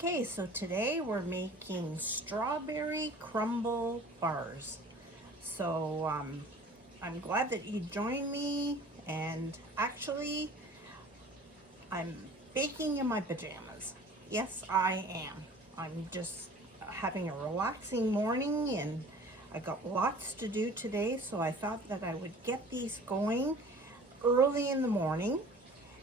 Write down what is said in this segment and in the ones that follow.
Okay, so today we're making strawberry crumble bars. So I'm glad that you joined me, and actually I'm baking in my pajamas. Yes, I am. I'm just having a relaxing morning and I got lots to do today, so I thought that I would get these going early in the morning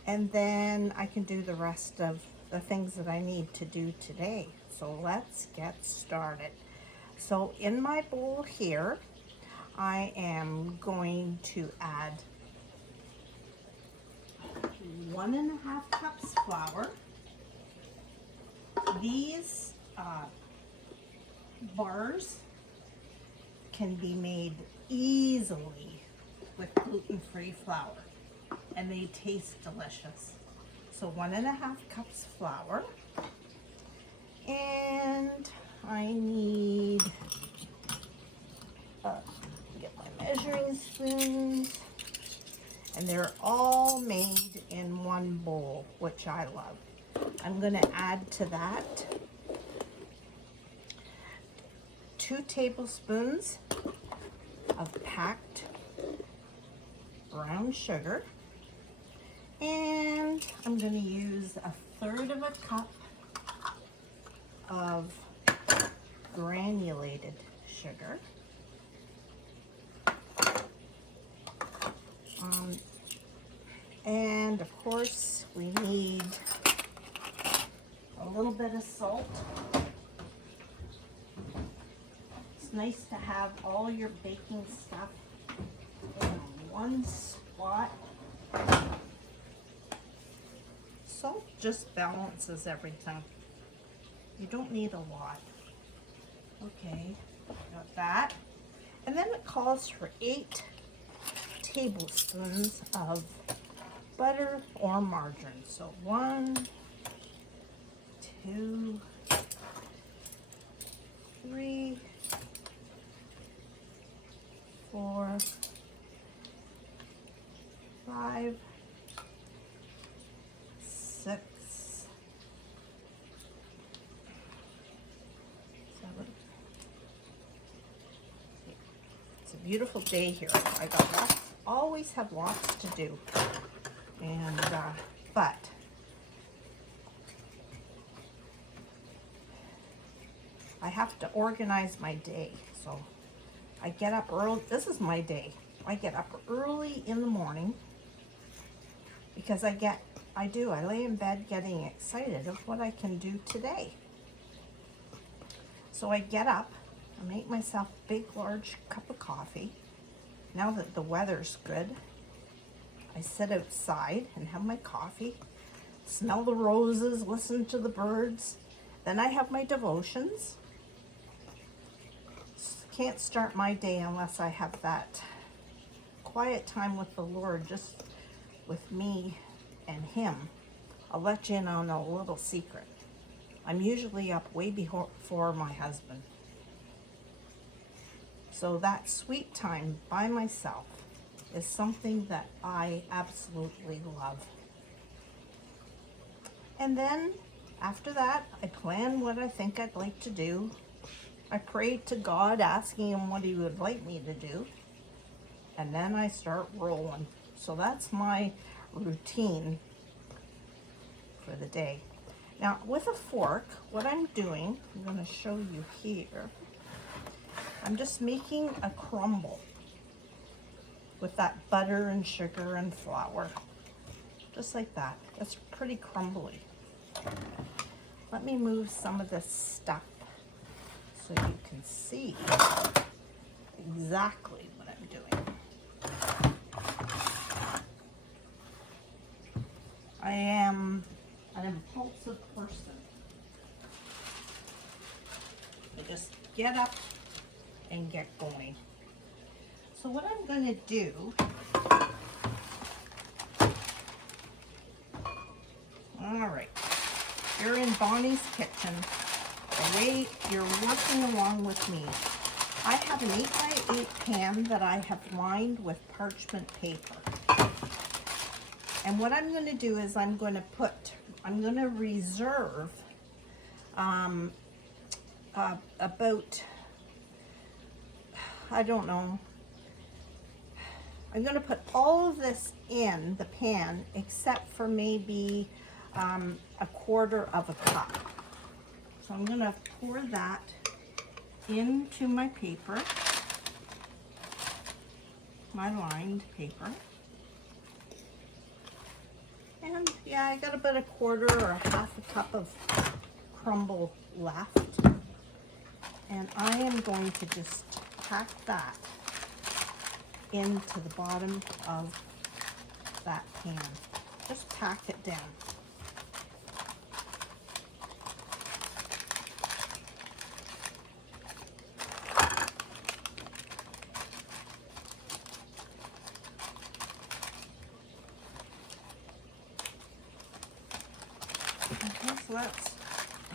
and then I can do the rest of the things that I need to do today. So let's get started. So in my bowl here, I am going to add 1.5 cups flour. These bars can be made easily with gluten-free flour, and they taste delicious. So 1.5 cups flour, and I need get my measuring spoons, and they're all made in one bowl, which I love. I'm going to add to that 2 tablespoons of packed brown sugar, and I'm going to use 1/3 of a cup of granulated sugar. And of course we need a little bit of salt. It's nice to have all your baking stuff in one spot. Salt just balances everything. You don't need a lot. Okay, got that. And then it calls for 8 tablespoons of butter or margarine. So 1, 2, 3, 4, 5, 6, 7. It's a beautiful day here. I got lots, always have lots to do, and but I have to organize my day. So I get up early. This is my day. I get up early in the morning because I lay in bed getting excited of what I can do today. So I get up, I make myself a big, large cup of coffee. Now that the weather's good, I sit outside and have my coffee, smell the roses, listen to the birds. Then I have my devotions. Can't start my day unless I have that quiet time with the Lord, just with me and Him. I'll let you in on a little secret. I'm usually up way before my husband. So that sweet time by myself is something that I absolutely love. And then after that, I plan what I think I'd like to do. I pray to God, asking Him what He would like me to do. And then I start rolling. So that's my routine for the day. Now, with a fork, what I'm doing, I'm going to show you here. I'm just making a crumble with that butter and sugar and flour. Just like that. It's pretty crumbly. Let me move some of this stuff so you can see exactly what I'm doing. I am an impulsive person. I just get up and get going. So what I'm going to do, all right, you're in Bonnie's kitchen. The way you're working along with me, I have an 8x8 pan that I have lined with parchment paper. And what I'm going to do is I'm going to reserve um, about, I don't know, I'm going to put all of this in the pan except for maybe a quarter of a cup. So I'm going to pour that into my paper, my lined paper. And yeah, I got about a quarter or a half a cup of crumble left. And I am going to just pack that into the bottom of that pan. Just pack it down. Okay, so that's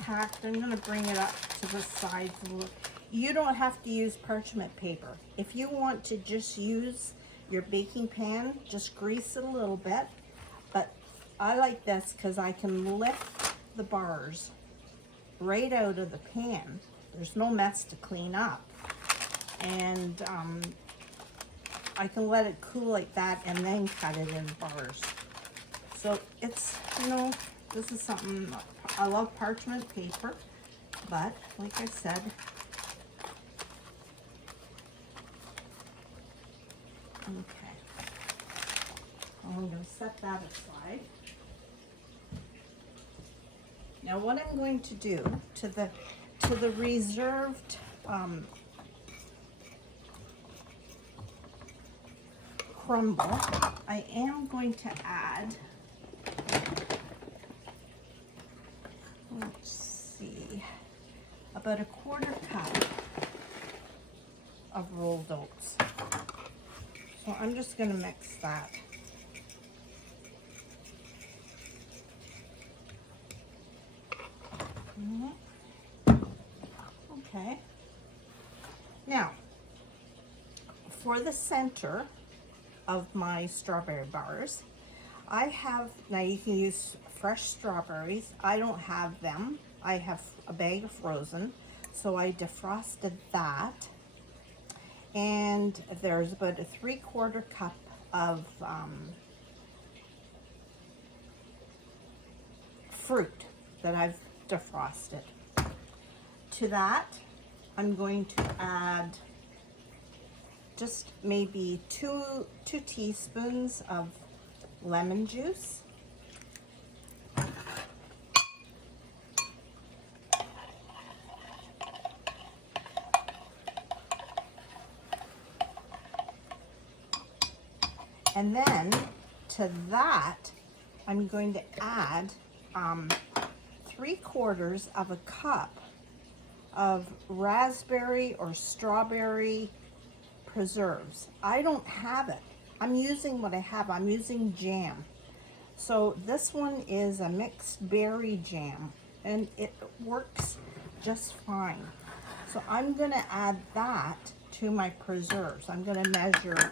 packed. I'm going to bring it up to the sides a little. You don't have to use parchment paper. If you want to just use your baking pan, just grease it a little bit. But I like this because I can lift the bars right out of the pan. There's no mess to clean up. And I can let it cool like that and then cut it in bars. So it's, you know, this is something, I love parchment paper, but like I said, okay, I'm going to set that aside. Now what I'm going to do to the reserved crumble, I am going to add, let's see, about a quarter cup of rolled oats. So I'm just going to mix that. Okay. Now, for the center of my strawberry bars, I have, now you can use fresh strawberries. I don't have them. I have a bag of frozen, so I defrosted that. And there's about a 3/4 cup of fruit that I've defrosted. To that, I'm going to add just maybe two teaspoons of lemon juice. And then to that, I'm going to add 3/4 of a cup of raspberry or strawberry preserves. I don't have it. I'm using what I have. I'm using jam. So this one is a mixed berry jam, and it works just fine. So I'm going to add that to my preserves. I'm going to measure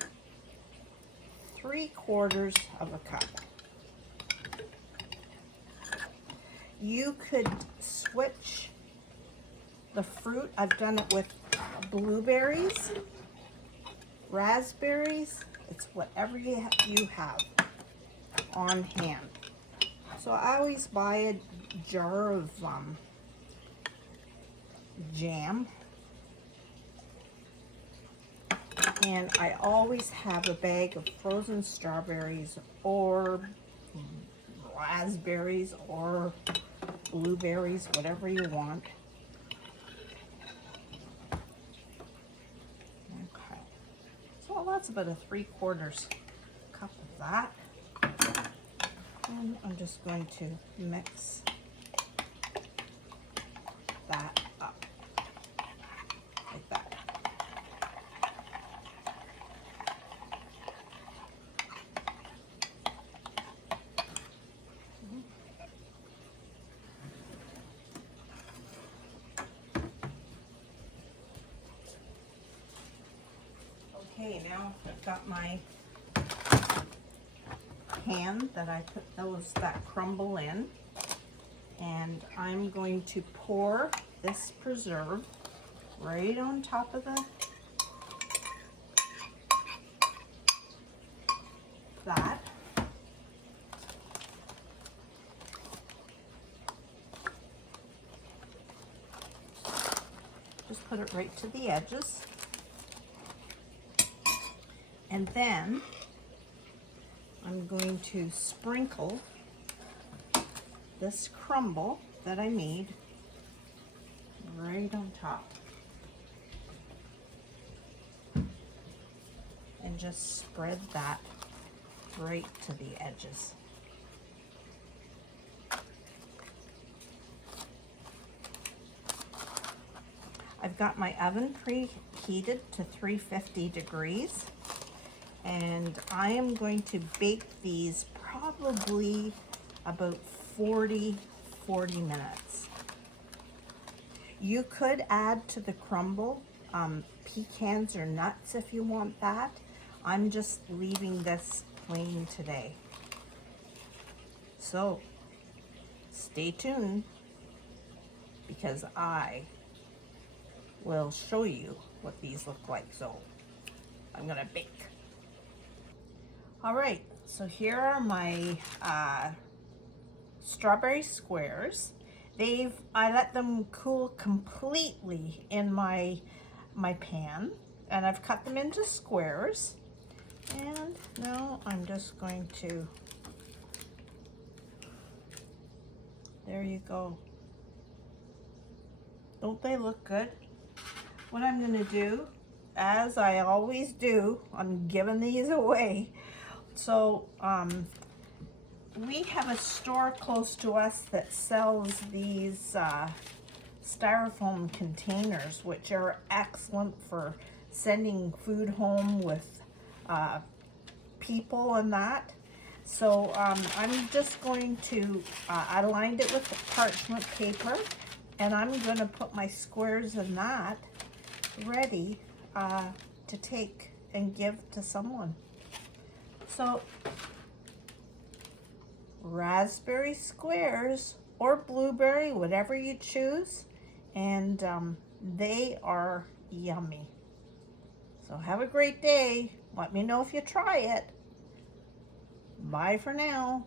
3/4 of a cup. You could switch the fruit. I've done it with blueberries, raspberries. It's whatever you have on hand. So I always buy a jar of jam. And I always have a bag of frozen strawberries or raspberries or blueberries, whatever you want. Okay, so that's about a 3/4 cup of that. And I'm just going to mix that up like that. Okay, now I've got my pan that I put that crumble in. And I'm going to pour this preserve right on top of that. Just put it right to the edges. And then I'm going to sprinkle this crumble that I made right on top. And just spread that right to the edges. I've got my oven preheated to 350 degrees, and I am going to bake these probably about 40 minutes. You could add to the crumble pecans or nuts if you want that. I'm just leaving this plain today. So stay tuned, because I will show you what these look like. So I'm gonna bake. All right, so here are my strawberry squares. I let them cool completely in my pan, and I've cut them into squares. And now I'm just going to, there you go. Don't they look good? What I'm gonna do, as I always do, I'm giving these away. So we have a store close to us that sells these styrofoam containers, which are excellent for sending food home with people and that. So I'm just going to, I lined it with parchment paper, and I'm going to put my squares in that ready to take and give to someone. So raspberry squares or blueberry, whatever you choose, and they are yummy. So have a great day. Let me know if you try it. Bye for now.